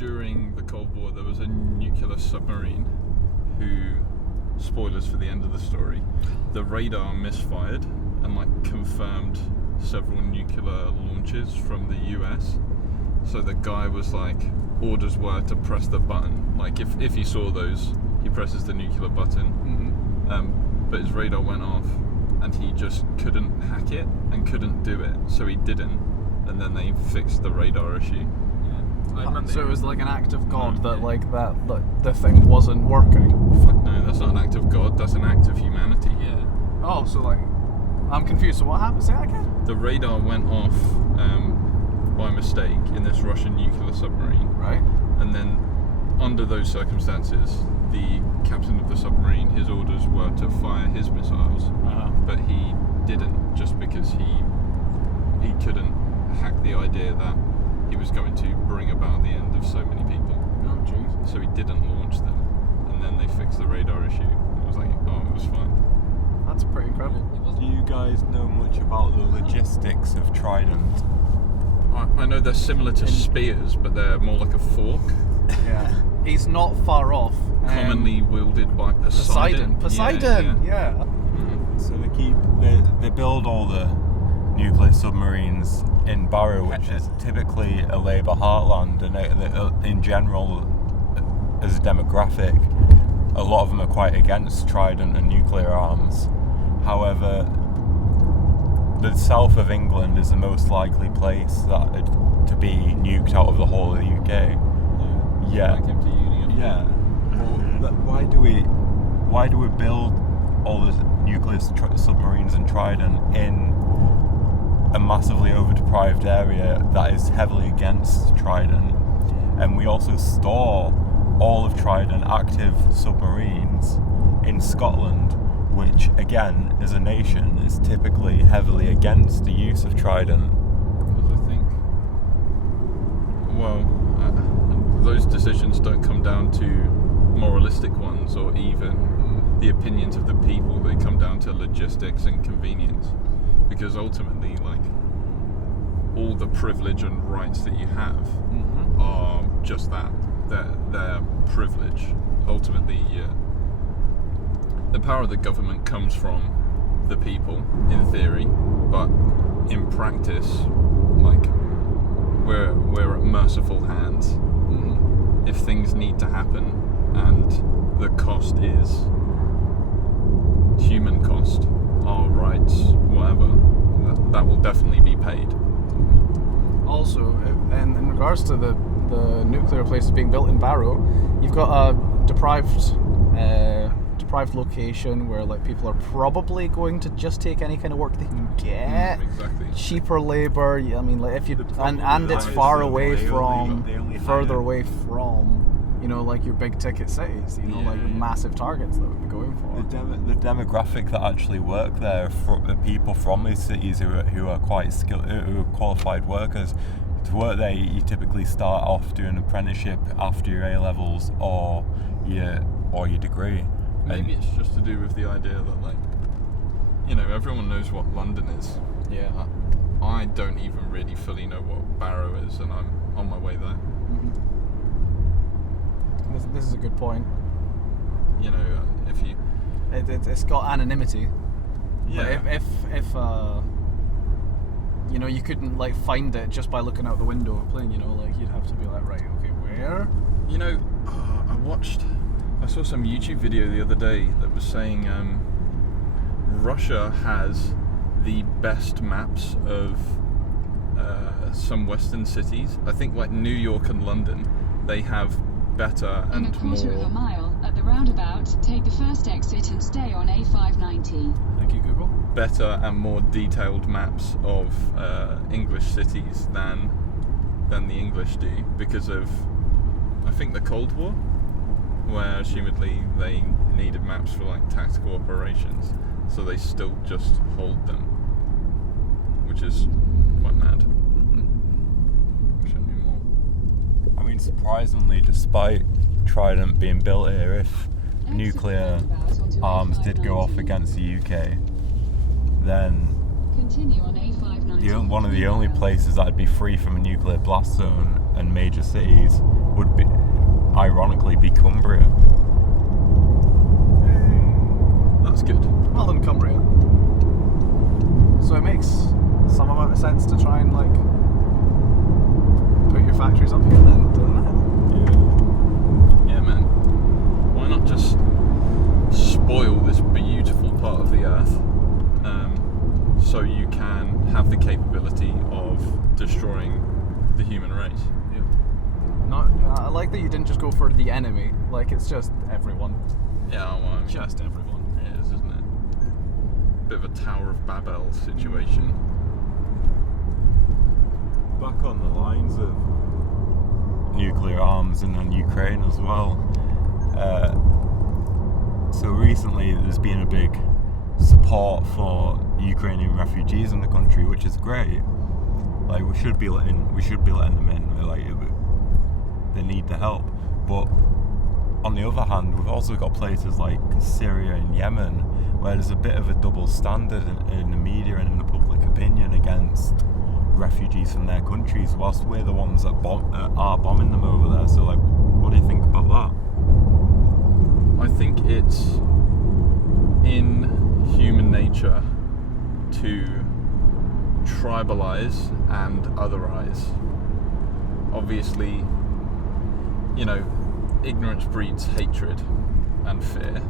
during the Cold War, there was a nuclear submarine who, spoilers for the end of the story, the radar misfired and confirmed several nuclear launches from the US. So the guy was orders were to press the button. If he saw those, he presses the nuclear button. But his radar went off and he just couldn't hack it and couldn't do it, so he didn't. And then they fixed the radar issue. So it was an act of God that the thing wasn't working. Fuck no, that's not an act of God, that's an act of humanity. Yeah. Oh, so I'm confused. So what happened? Say that again? The radar went off by mistake in this Russian nuclear submarine. Right. And then under those circumstances, the captain of the submarine, his orders were to fire his missiles, but he didn't, just because he couldn't hack the idea that he was going to bring about the end of so many people. Oh, jeez. So he didn't launch them, and then they fixed the radar issue. It was it was fine. That's pretty incredible. Do you guys know much about the logistics of Trident? I know they're similar to spears, but they're more like a fork. Yeah. He's not far off. Commonly wielded by Poseidon. Poseidon, yeah. So they build all the nuclear submarines in Barrow, which is typically a Labour heartland, and in general, as a demographic, a lot of them are quite against Trident and nuclear arms. However, the south of England is the most likely place to be nuked out of the whole of the UK. Yeah. I came to uni. Yeah. Well, why do we build all the nuclear submarines and Trident in a massively overdeprived area that is heavily against Trident? And we also store all of Trident active submarines in Scotland, which again, as a nation, is typically heavily against the use of Trident. Because I think, those decisions don't come down to moralistic ones or even the opinions of the people. They come down to logistics and convenience, because ultimately, all the privilege and rights that you have are just that. They're privilege. Ultimately, the power of the government comes from the people, in theory, but in practice, we're at merciful hands. If things need to happen and the cost is human cost, our rights, whatever, that will definitely be paid. Also, and in regards to the nuclear places being built in Barrow, you've got a deprived location where people are probably going to just take any kind of work they can get. Exactly. Cheaper labour. I mean, if you and it's far away from, further away from, your big ticket cities. The massive targets that we'd be going for. The demographic that actually work there for the people from these cities who are quite skilled, who are qualified workers. To work there, you typically start off doing an apprenticeship after your A-levels or your degree. Maybe it's just to do with the idea that, everyone knows what London is. Yeah. I don't even really fully know what Barrow is, and I'm on my way there. This is a good point. If you... It's got anonymity. Yeah. But if you couldn't find it just by looking out the window of a plane, you'd have to be right, okay, where? I saw some YouTube video the other day that was saying Russia has the best maps of some Western cities. I think New York and London, they have better and in a quarter more... of a mile at the roundabout, take the first exit and stay on A590. Thank you, Google. Better and more detailed maps of English cities than the English do, because of, I think, the Cold War, where assumedly they needed maps for tactical operations, so they still just hold them, which is quite mad. Shouldn't be more. I mean, surprisingly, despite Trident being built here, if nuclear arms did go off against the UK, then Continue on A590. one of the only places that would be free from a nuclear blast zone and major cities would be, ironically, be Cumbria. That's good. Well done, Cumbria. So it makes some amount of sense to try and like put your factories up here then, doesn't it? Yeah, man. Why not just spoil this beautiful part of the earth, so you can have the capability of destroying the human race? Yeah. I like that you didn't just go for the enemy. Like it's just everyone. Yeah, well, I mean, Just everyone. it is, isn't it? Bit of a Tower of Babel situation. Back on the lines of nuclear arms and on Ukraine as well. So recently there's been a big support for Ukrainian refugees in the country, which is great. Like we should be letting them in. Like they need the help. But on the other hand, we've also got places like Syria and Yemen where there's a bit of a double standard in the media and in the public opinion against refugees from their countries, whilst we're the ones that are bombing them over there. So, like, what do you think about that? I think it's in human nature to tribalize and otherize. Obviously, you know, ignorance breeds hatred and fear,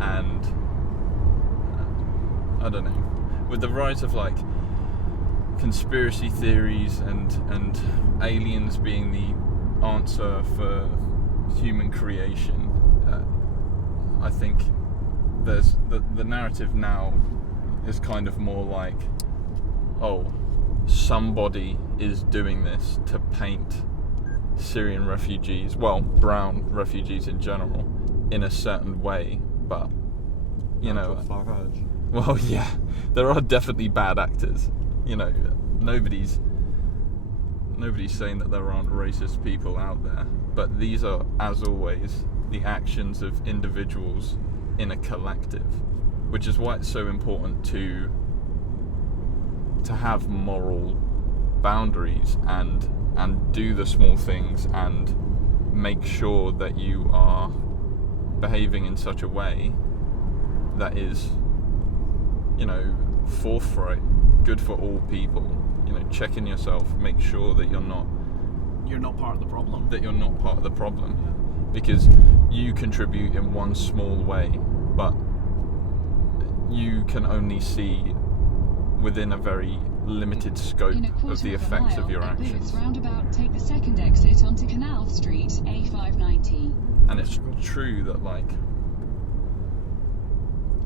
and I don't know, with the rise of like conspiracy theories and aliens being the answer for human creation, I think there's the narrative now is kind of more like, oh, somebody is doing this to paint Syrian refugees, well, brown refugees in general, in a certain way, but you know, well, yeah, there are definitely bad actors. You know, nobody's saying that there aren't racist people out there, but these are, as always, the actions of individuals in a collective, which is why it's so important to have moral boundaries and do the small things and make sure that you are behaving in such a way that is, you know, forthright, good for all people. You know, check in yourself, make sure that you're not part of the problem. That you're not part of the problem, because you contribute in one small way, but you can only see within a very limited scope of the effects of your actions. Roundabout, take the second exit onto Canal Street, A590. And it's true that, like,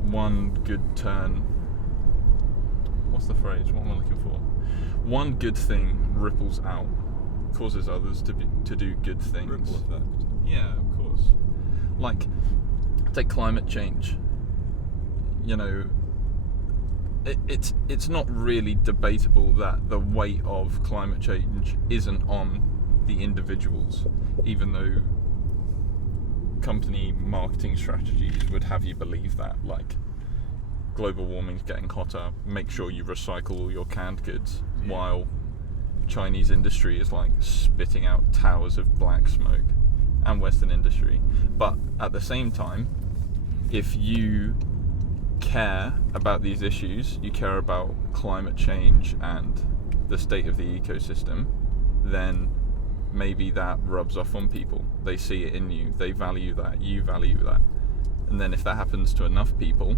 one good turn, what's the phrase? What am I looking for? One good thing ripples out, causes others to do good things. Ripple effect. Yeah, of course. Like, take climate change. You know, it's not really debatable that the weight of climate change isn't on the individuals, even though company marketing strategies would have you believe that, like, global warming's getting hotter, make sure you recycle all your canned goods, while Chinese industry is like spitting out towers of black smoke, and Western industry. But at the same time, if you care about these issues, you care about climate change and the state of the ecosystem, then maybe that rubs off on people. They see it in you, they value that, you value that. And then if that happens to enough people,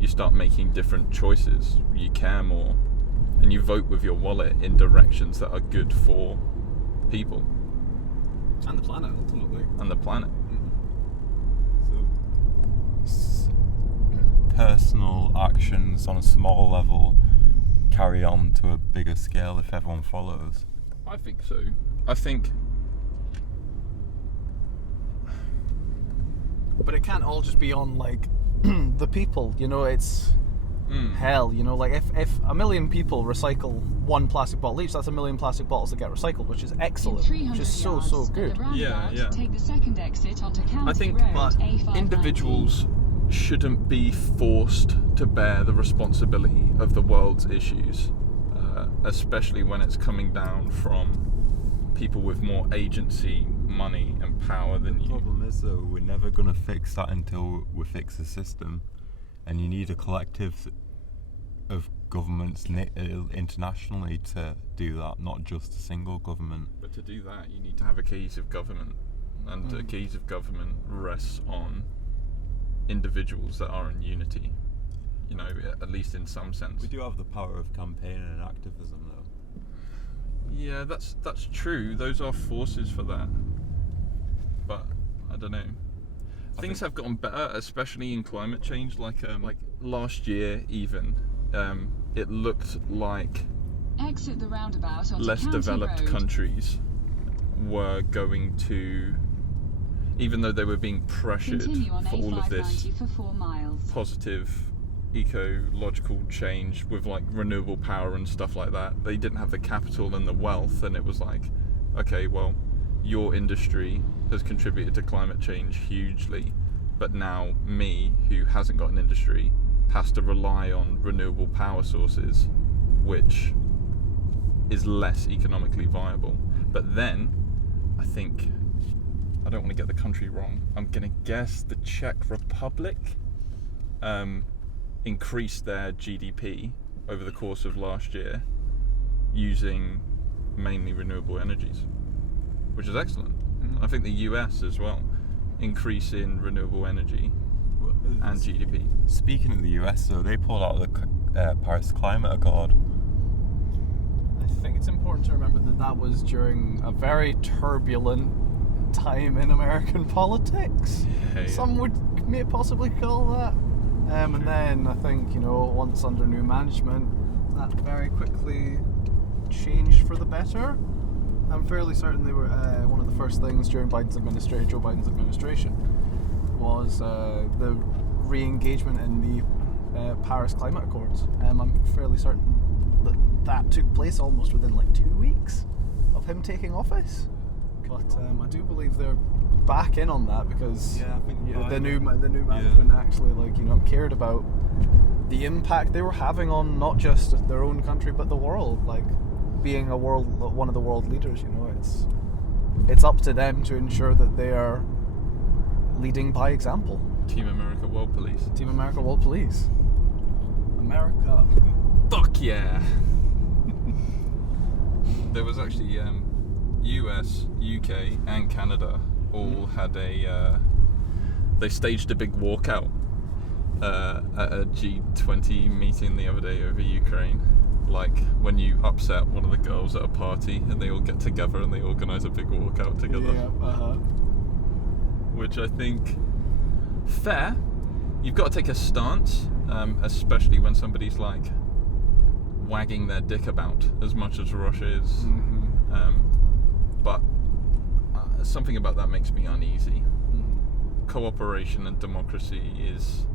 you start making different choices, you care more, and you vote with your wallet in directions that are good for people. And the planet, ultimately. And the planet. So, personal actions on a small level carry on to a bigger scale if everyone follows. I think so. I think... But it can't all just be on, like, the people, you know, it's hell, you know, like if a million people recycle one plastic bottle each, that's a million plastic bottles that get recycled, which is excellent, which is so good. Yeah. Take the second exit onto County I think Road, A590. individuals shouldn't be forced to bear the responsibility of the world's issues, especially when it's coming down from people with more agency, money, and power than The you. problem is, though, we're never going to fix that until we fix the system. And you need a collective of governments internationally to do that, not just a single government. But to do that, you need to have a cohesive government. And a cohesive government rests on individuals that are in unity. You know, at least in some sense. We do have the power of campaign and activism, though. Yeah, that's true. Those are forces for that. But I don't know. Things have gotten better, especially in climate change. Like last year, even it looked like Exit the roundabout onto less County developed Road. countries were going to, even though they were being pressured Continue on for all of this A590 for 4 miles. positive ecological change with like renewable power and stuff like that, they didn't have the capital and the wealth, and it was like, okay, well, your industry has contributed to climate change hugely, but now me, who hasn't got an industry, has to rely on renewable power sources, which is less economically viable. But then I think, I don't want to get the country wrong, I'm gonna guess the Czech Republic increased their GDP over the course of last year using mainly renewable energies, which is excellent. I think the US as well, increase in renewable energy and GDP. Speaking of the US, though, they pulled out the Paris Climate Accord. I think it's important to remember that that was during a very turbulent time in American politics. Yeah. Some would may possibly call that. And then I think, once under new management, that very quickly changed for the better. I'm fairly certain they were one of the first things during Joe Biden's administration, was the re-engagement in the Paris Climate Accords. I'm fairly certain that took place almost within like 2 weeks of him taking office. But I do believe they're back in on that because I think the new management actually cared about the impact they were having on not just their own country but the world. Like being one of the world leaders, it's up to them to ensure that they are leading by example. Team America World Police. Team America World Police. America. Fuck yeah! There was actually US, UK and Canada all had they staged a big walkout at a G20 meeting the other day over Ukraine. Like when you upset one of the girls at a party and they all get together and they organise a big walkout together. Yeah, Which I think, fair. You've got to take a stance, especially when somebody's like wagging their dick about as much as Russia is. But something about that makes me uneasy. Cooperation and democracy is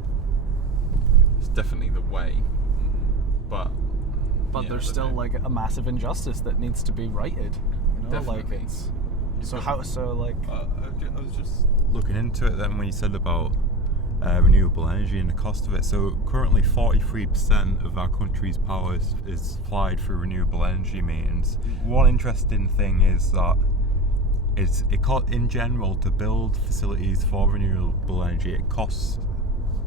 definitely the way, but yeah, there's still like a massive injustice that needs to be righted. Definitely. I was just looking into it then when you said about renewable energy and the cost of it. So currently 43% of our country's power is supplied through renewable energy means. One interesting thing is that in general, to build facilities for renewable energy, it costs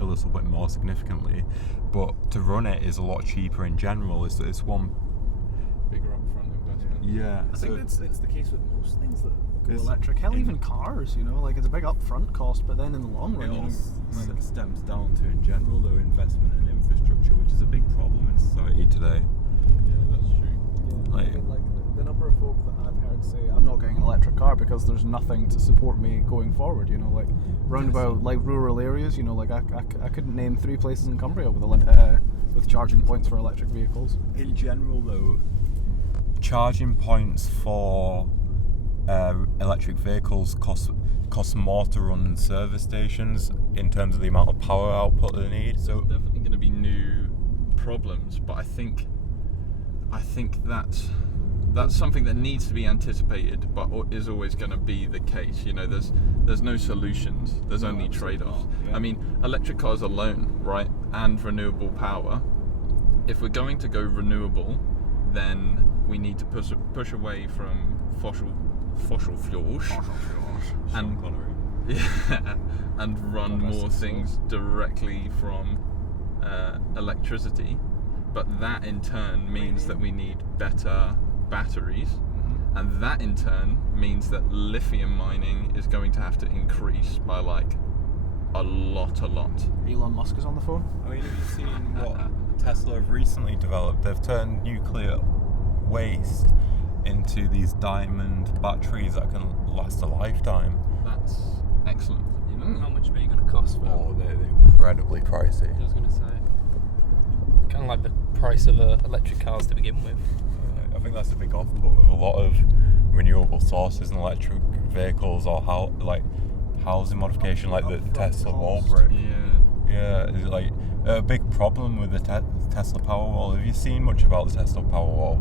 a little bit more significantly, but to run it is a lot cheaper in general. It's one bigger upfront investment. Yeah, I think it's the case with most things that go It's- electric. Hell, even cars, it's a big upfront cost, but then in the long run, It all stems down to, in general, though, investment in infrastructure, which is a big problem in society today. Yeah, that's true. Like- I mean, the number of folk that I've heard say, I'm not getting an electric car because there's nothing to support me going forward, roundabout, like rural areas, I couldn't name 3 places in Cumbria with charging points for electric vehicles. In general, though, charging points for electric vehicles cost more to run service stations in terms of the amount of power output they need. So There's definitely going to be new problems, but I think that's something that needs to be anticipated, but is always going to be the case. There's no solutions. There's only absolutely trade-offs. not, yeah. I mean, electric cars alone, right, and renewable power. If we're going to go renewable, then we need to push away from fossil fuels, and and run more things directly from electricity. But that in turn means that we need better batteries, and that in turn means that lithium mining is going to have to increase by like a lot. Elon Musk is on the phone. I mean, have you seen what Tesla have recently developed? They've turned nuclear waste into these diamond batteries that can last a lifetime. That's excellent. How much are they going to cost for? Oh, they're incredibly pricey. I was going to say, kind of like the price of electric cars to begin with. I think that's a big off-put with a lot of renewable sources and electric vehicles, or housing modification, like the Tesla wall brick. Yeah, it's like a big problem with the Tesla Powerwall. Have you seen much about the Tesla Powerwall?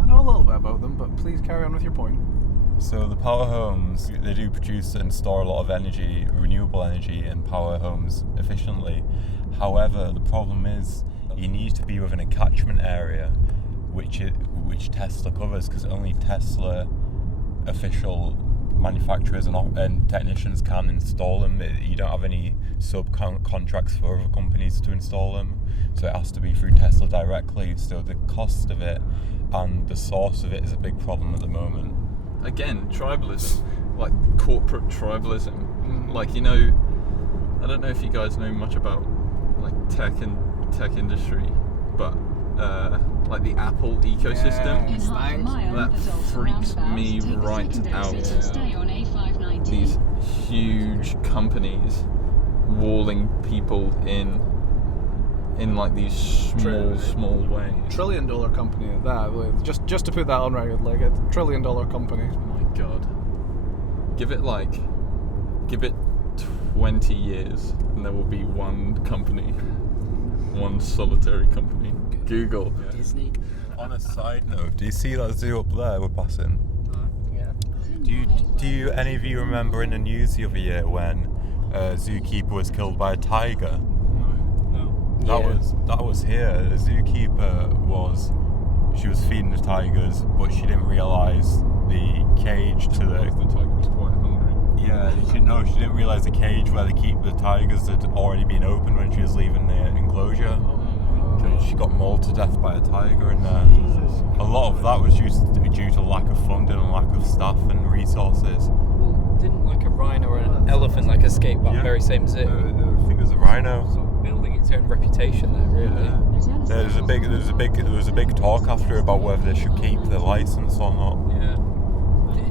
I know a little bit about them, but please carry on with your point. So the power homes, they do produce and store a lot of energy, renewable energy, and power homes efficiently. However, the problem is you need to be within a catchment area, which Tesla covers, because only Tesla official manufacturers and technicians can install them. You don't have any subcontracts for other companies to install them, so it has to be through Tesla directly. So the cost of it and the source of it is a big problem at the moment. Again, tribalism, like corporate tribalism. Like, you know, I don't know if you guys know much about like tech industry, but like the Apple ecosystem, In half a mile, that there's also a freaks roundabout. me Take the right second out. exit and stay on A519. These huge companies walling people in like these small ways. $1 trillion company at that. Like, just to put that on record, like a $1 trillion company. Oh my god. Give it 20 years and there will be one company, one solitary company. Google. Disney. On a side note, do you see that zoo up there we're passing? Yeah. Do you any of you remember in the news the other year when a zookeeper was killed by a tiger? That was here. The zookeeper she was feeding the tigers, but she didn't realise the cage to The tiger was quite hungry. Yeah, she didn't realise the cage where they keep the tigers had already been opened when she was leaving the enclosure. She got mauled to death by a tiger in there. A lot of that was due to lack of funding and lack of staff and resources. Well, didn't like a rhino or an elephant escape that very same zoo? I think it was a rhino. Sort of building its own reputation there, really. There was a big talk after about whether they should keep their license or not. Yeah.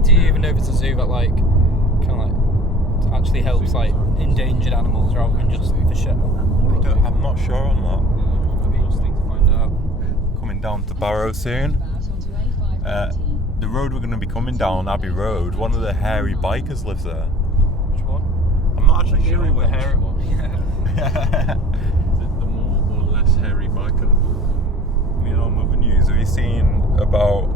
Do you even know if it's a zoo that actually helps endangered animals rather than just for show? I'm not sure on that. That'd be interesting to find out. Coming down to Barrow soon. The road we're going to be coming down, Abbey Road, one of the hairy bikers lives there. Which one? I'm not actually sure The which. hairy one. Yeah. Is it the more or less hairy biker? On other news, have you seen about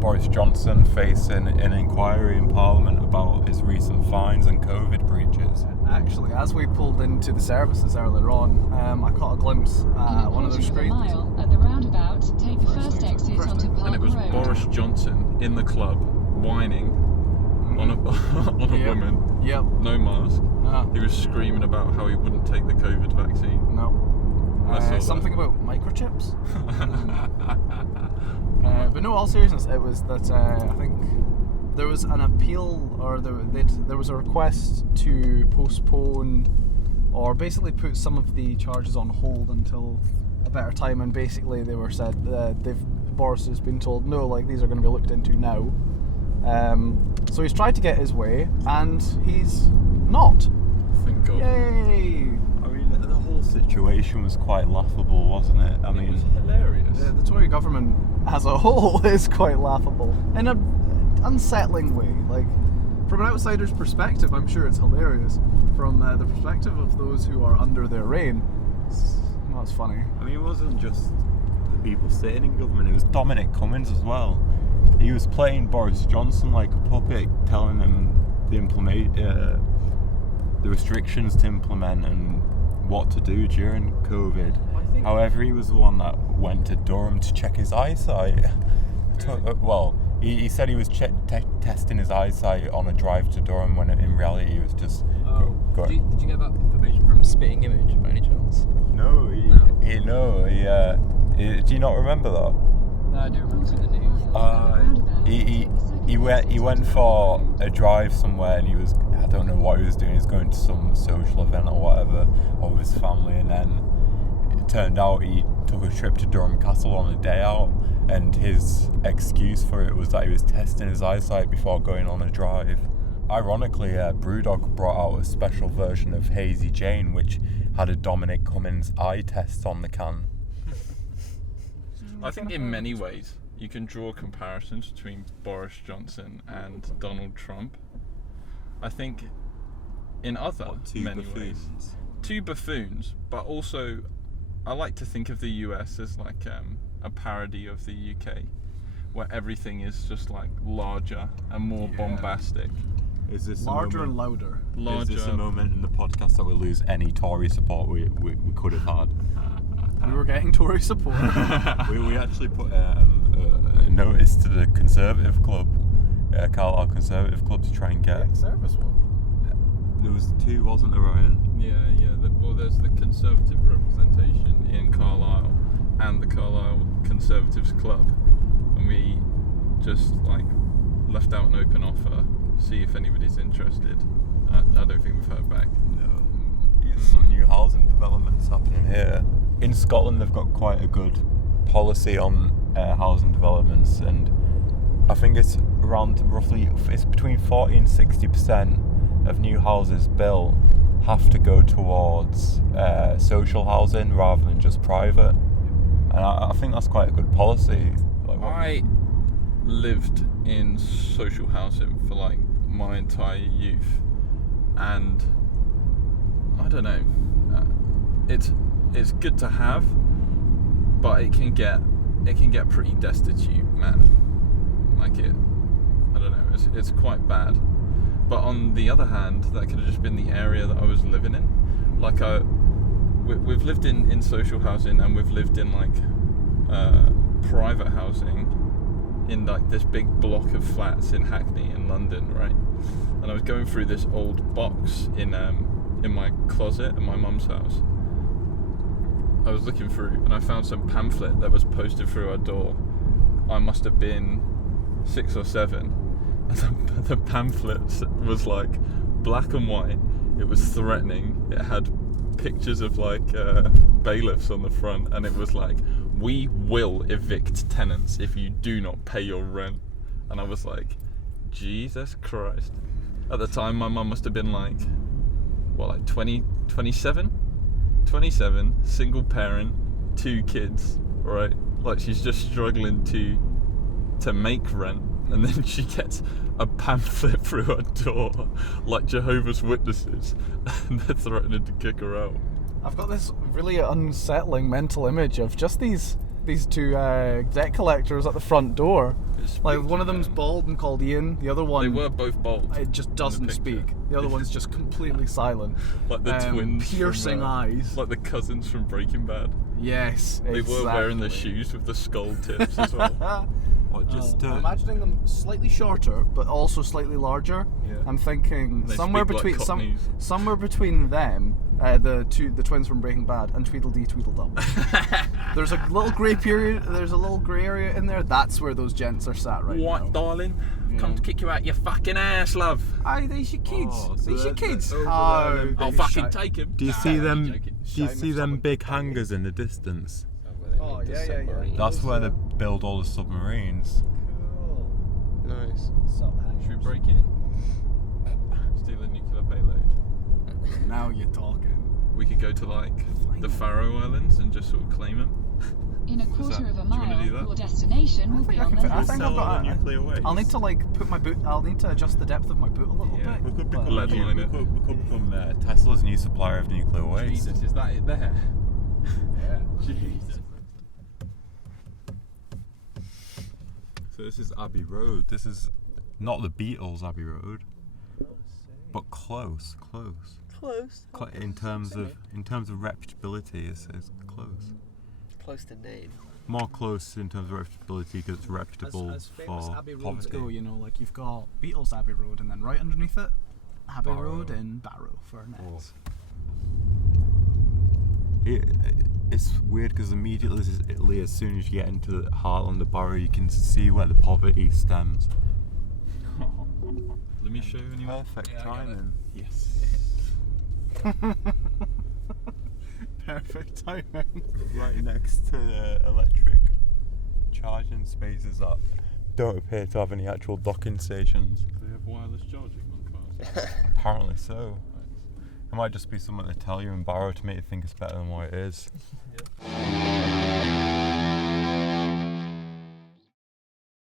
Boris Johnson facing an inquiry in Parliament about his recent fines and COVID breaches? Actually, as we pulled into the services earlier on, I caught a glimpse at one of their screens. Mile, at the roundabout, take the first exit onto Park And it was Road. Boris Johnson in the club whining on a woman, Yep. no mask. Ah, He was screaming about how he wouldn't take the COVID vaccine. no. I saw that. Something about microchips. But no, all seriousness, it was that I think there was an appeal, or there was a request to postpone, or basically put some of the charges on hold until a better time. And basically, they were said Boris has been told no, these are going to be looked into now. So he's tried to get his way, and he's not. Thank God. Yay! I mean, the whole situation was quite laughable, wasn't it? I It mean, was hilarious. The Tory government as a whole is quite laughable in an unsettling way. From an outsider's perspective, I'm sure it's hilarious. From the perspective of those who are under their reign, it's funny. I mean, it wasn't just the people sitting in government, it was Dominic Cummings as well. He was playing Boris Johnson like a puppet, telling him the restrictions to implement and what to do during COVID. However, he was the one that went to Durham to check his eyesight. He said he was testing his eyesight on a drive to Durham when in reality he was just going. Did you get that information from Spitting Image by any chance? No, do you not remember that? No, I do remember seeing the news. He went for a drive somewhere and I don't know what he was doing. He was going to some social event or whatever, or with his family, and then it turned out he took a trip to Durham Castle on a day out, and his excuse for it was that he was testing his eyesight before going on a drive. Ironically, Brewdog brought out a special version of Hazy Jane, which had a Dominic Cummings eye test on the can. I think in many ways you can draw comparisons between Boris Johnson and Donald Trump. I think in many ways, two buffoons, but also I like to think of the US as like a parody of the UK, where everything is just like larger and more bombastic. Is this larger and louder? Is this a moment in the podcast that we lose any Tory support we could have had? We were getting Tory support. we actually put a notice to the Conservative Club, Carlisle Conservative Club, to try and get. Service one. There was two, wasn't there, Ryan? Yeah. There's the Conservative representation in Carlisle and the Carlisle Conservatives Club, and we just like left out an open offer, see if anybody's interested. I don't think we've heard back. No. There's some new housing developments happening here. In Scotland, they've got quite a good policy on housing developments, and I think it's between 40 and 60% of new houses built have to go towards social housing rather than just private, and I think that's quite a good policy. I lived in social housing for like my entire youth, and I don't know, it's good to have, but it can get pretty destitute, man. Like I don't know, it's quite bad. But on the other hand, that could have just been the area that I was living in. Like we've lived in social housing, and we've lived in like private housing in like this big block of flats in Hackney in London, right? And I was going through this old box in my closet at my mum's house. I was looking through and I found some pamphlet that was posted through our door. I must have been 6 or 7. And the pamphlet was like black and white. It was threatening. It had pictures of like bailiffs on the front, and it was like, "We will evict tenants if you do not pay your rent." And I was like, Jesus Christ. At the time, my mum must have been like, what, like 27, single parent, 2 kids, right? Like she's just struggling to make rent, and then she gets a pamphlet through her door, like Jehovah's Witnesses, and they're threatening to kick her out. I've got this really unsettling mental image of just these 2 debt collectors at the front door. Like one of them's bald and called Ian, the other one... They were both bald. It just doesn't speak. The other one's just completely silent. Like the twins piercing from, eyes. Like the cousins from Breaking Bad. Yes, They were wearing the shoes with the skull tips as well. I'm imagining them slightly shorter, but also slightly larger. Yeah. I'm thinking They somewhere speak like between Cockneys. somewhere between them, the twins from Breaking Bad, and Tweedledee Tweedledum. There's a little grey period. There's a little grey area in there. That's where those gents are sat right now. What, darling? Come to kick you out your fucking ass, love. Aye, these your kids. So These your they're- kids. they're over Oh, there, I'll Big fucking take him. Do you see them? Do you Shame see if them someone big could find hangars in the distance? Oh, yeah. That's where they build all the submarines. Cool. Nice. Should we break in? Steal a nuclear payload? Now you're talking. We could go to like the Faroe Islands and just sort of claim them. In a quarter of a do you wanna do mile, that? your destination will think be I on can the fit- I left. think Sell I've got all the a- nuclear waste. I'll need to like put my boot. I'll need to adjust the depth of my boot a little Yeah. bit. We could but- become, Lead line it. we could become Tesla's new supplier of nuclear waste. Jesus, is that it there? Yeah. Jesus. So this is Abbey Road. This is not the Beatles Abbey Road, but close. In terms of reputability, it's close. Close to name. more close in terms of reputability because it's reputable as famous for Abbey Roads poverty. go, you know, like you've got Beatles Abbey Road, and then right underneath it, Abbey Barrow. Road in Barrow-In-Furness. It's weird because immediately as soon as you get into the heartland of Barrow, you can see where the poverty stems. Let me show you anyway. Perfect Yeah, I get timing. Yes. Perfect timing. Right next to the electric charging spaces that don't appear to have any actual docking stations. Do they have wireless charging on cars? Apparently so. It might just be something they tell you in Barrow to make you think it's better than what it is. Yeah.